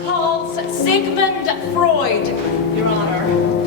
calls Sigmund Freud, Your Honor.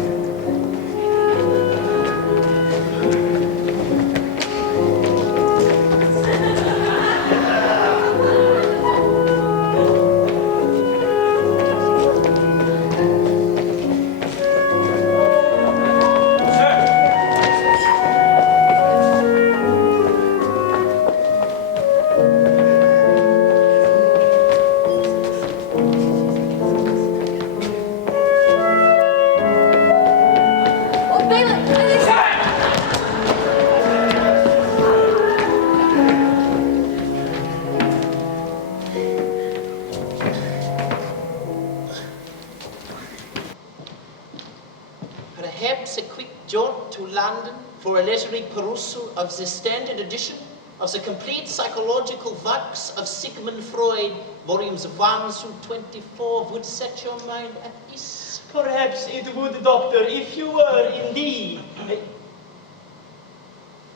Perhaps a quick jaunt to London for a leisurely perusal of the standard edition of the complete psychological works of Sigmund Freud, volumes 1 through 24, would set your mind at ease. Perhaps it would, Doctor, if you were indeed.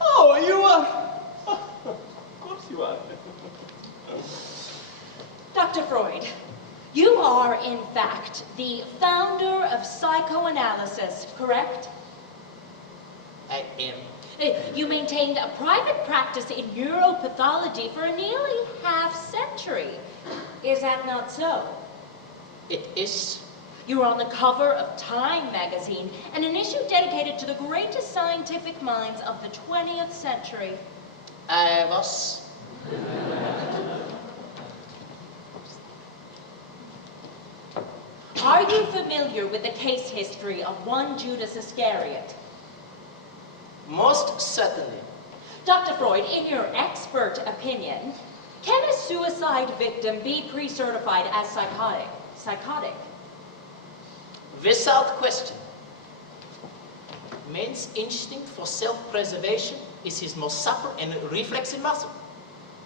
Oh, you are. Of course you are. Dr. Freud, you are, in fact, the founder of psychoanalysis, correct? I am. You maintained a private practice in neuropathology for nearly half-century. Is that not so? It is. You were on the cover of Time magazine, and an issue dedicated to the greatest scientific minds of the 20th century. I was. Are you familiar with the case history of one Judas Iscariot? Most certainly. Dr. Freud, in your expert opinion, can a suicide victim be pre-certified as psychotic? Without question. Man's instinct for self-preservation is his most supple and reflexive muscle.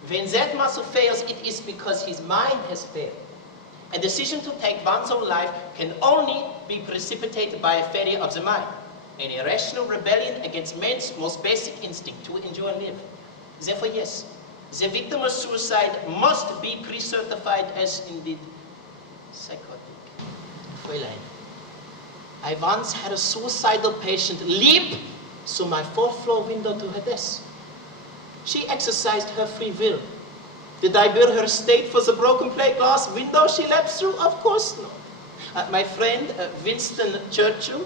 When that muscle fails, it is because his mind has failed. A decision to take one's own life can only be precipitated by a failure of the mind, an irrational rebellion against man's most basic instinct to enjoy and live. Therefore, yes, the victim of suicide must be pre-certified as indeed psychotic. Fräulein, I once had a suicidal patient leap through my fourth-floor window to her death. She exercised her free will. Did I bill her estate for the broken plate glass window she leapt through? Of course not. My friend, Winston Churchill,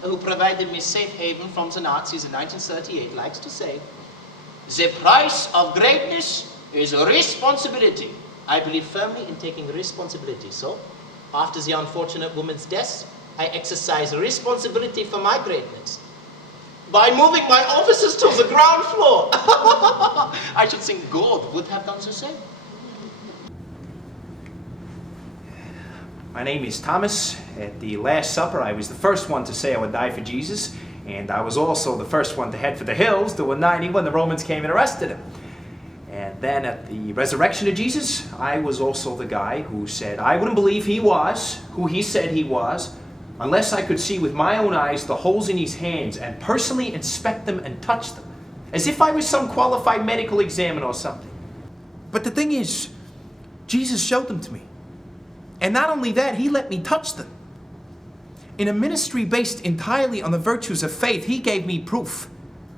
who provided me safe haven from the Nazis in 1938, likes to say, "The price of greatness is responsibility." I believe firmly in taking responsibility. So, after the unfortunate woman's death, I exercise responsibility for my greatness by moving my offices to the ground floor. I should think God would have done the same. My name is Thomas. At the Last Supper, I was the first one to say I would die for Jesus, and I was also the first one to head for the hills to 190 when the Romans came and arrested him. And then at the resurrection of Jesus, I was also the guy who said I wouldn't believe he was who he said he was unless I could see with my own eyes the holes in his hands and personally inspect them and touch them, as if I was some qualified medical examiner or something. But the thing is, Jesus showed them to me. And not only that, he let me touch them. In a ministry based entirely on the virtues of faith, he gave me proof.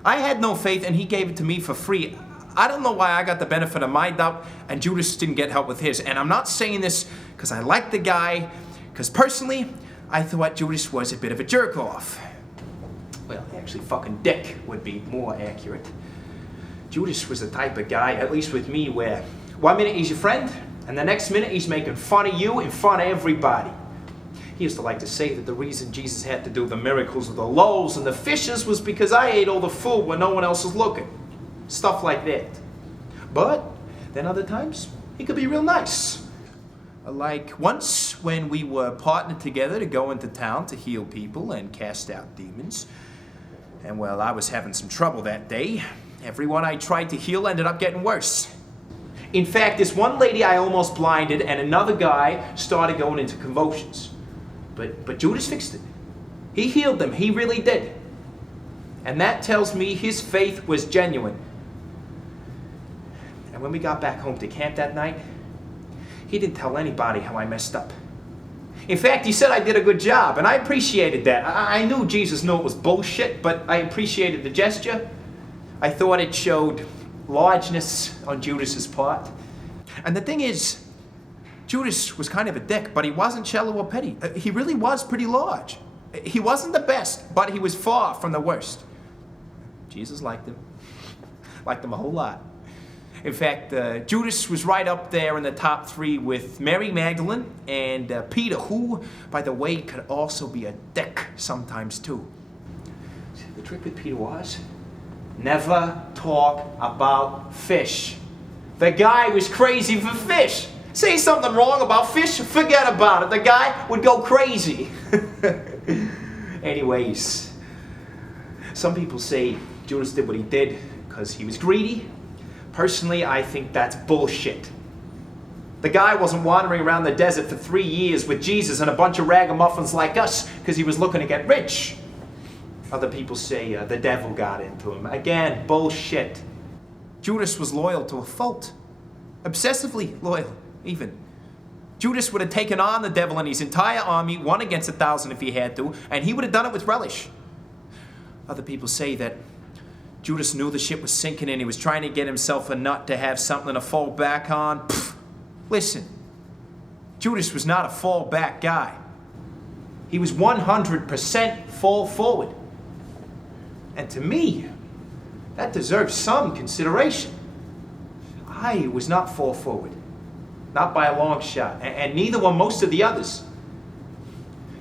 I had no faith and he gave it to me for free. I don't know why I got the benefit of my doubt and Judas didn't get help with his. And I'm not saying this because I like the guy, because personally, I thought Judas was a bit of a jerk-off. Well, actually, fucking dick would be more accurate. Judas was the type of guy, at least with me, where 1 minute he's your friend, and the next minute he's making fun of you in front of everybody. He used to like to say that the reason Jesus had to do the miracles with the loaves and the fishes was because I ate all the food when no one else was looking. Stuff like that. But then other times, he could be real nice. Like once when we were partnered together to go into town to heal people and cast out demons. And well, I was having some trouble that day. Everyone I tried to heal ended up getting worse. In fact, this one lady I almost blinded and another guy started going into convulsions. But Judas fixed it. He healed them, he really did. And that tells me his faith was genuine. And when we got back home to camp that night, he didn't tell anybody how I messed up. In fact, he said I did a good job, and I appreciated that. I knew Jesus knew it was bullshit, but I appreciated the gesture. I thought it showed largeness on Judas's part. And the thing is, Judas was kind of a dick, but he wasn't shallow or petty. He really was pretty large. He wasn't the best, but he was far from the worst. Jesus liked him. Liked him a whole lot. In fact, Judas was right up there in the top 3 with Mary Magdalene and Peter, who, by the way, could also be a dick sometimes too. The trick with Peter was never talk about fish. The guy was crazy for fish. Say something wrong about fish, forget about it. The guy would go crazy. Anyways, some people say Judas did what he did because he was greedy. Personally, I think that's bullshit. The guy wasn't wandering around the desert for 3 years with Jesus and a bunch of ragamuffins like us because he was looking to get rich. Other people say the devil got into him. Again, bullshit. Judas was loyal to a fault. Obsessively loyal, even. Judas would have taken on the devil and his entire army, 1 against 1,000 if he had to, and he would have done it with relish. Other people say that Judas knew the ship was sinking and he was trying to get himself a nut to have something to fall back on. Pfft. Listen, Judas was not a fall back guy. He was 100% fall forward. And to me, that deserves some consideration. I was not fall forward. Not by a long shot. And neither were most of the others.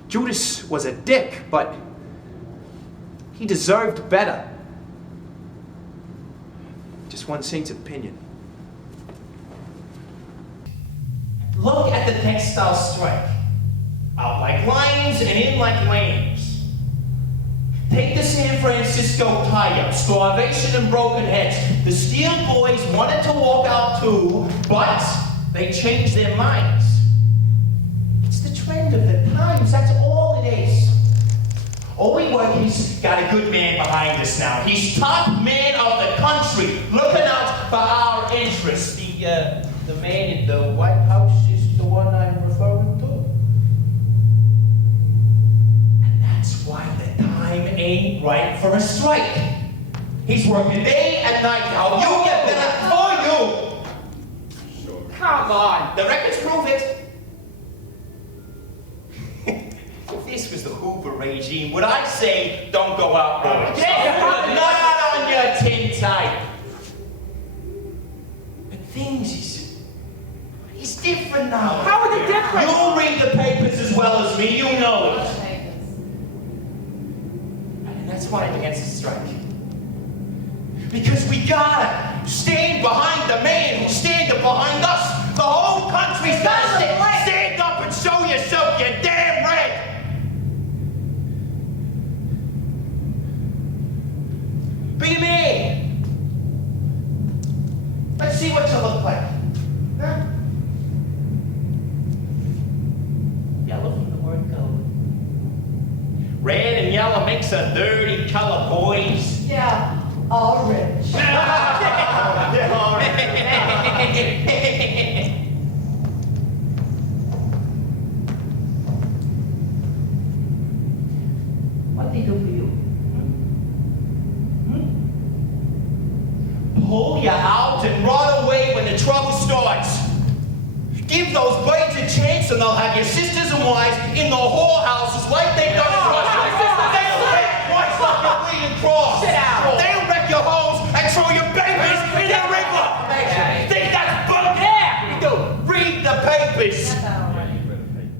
Judas was a dick, but he deserved better. Just one saint's opinion. Look at the textile strike. Out like lions and in like lambs. Take the San Francisco tie-up, starvation and broken heads. The Steel Boys wanted to walk out too, but they changed their minds. It's the trend of the times, that's all it is. He's got a good man behind us now. He's top man of the country, looking out for our interests. The man in the White House is the one I'm referring to. And that's why the time ain't right for a strike. He's working day and night now. You get better for you. Sure. Come on, the records prove it. If this was the Hoover regime, would I say, don't go out, boys? Not on your tin type. But things he's different now. How are they different? You read the papers as well as me, you know it. And that's why I'm against the strike. Because we gotta stand behind the man who's standing behind us. The whole country's gotta stand up and show yourself, you damn red. Be me. Let's see what you look like. Huh? Yellow from the word go. Red and yellow makes a dirty color, boys. Yeah, orange. What they do for you? Pull you out and run away when the trouble starts. Give those birds a chance and they'll have your sisters and wives in the whorehouses like they've done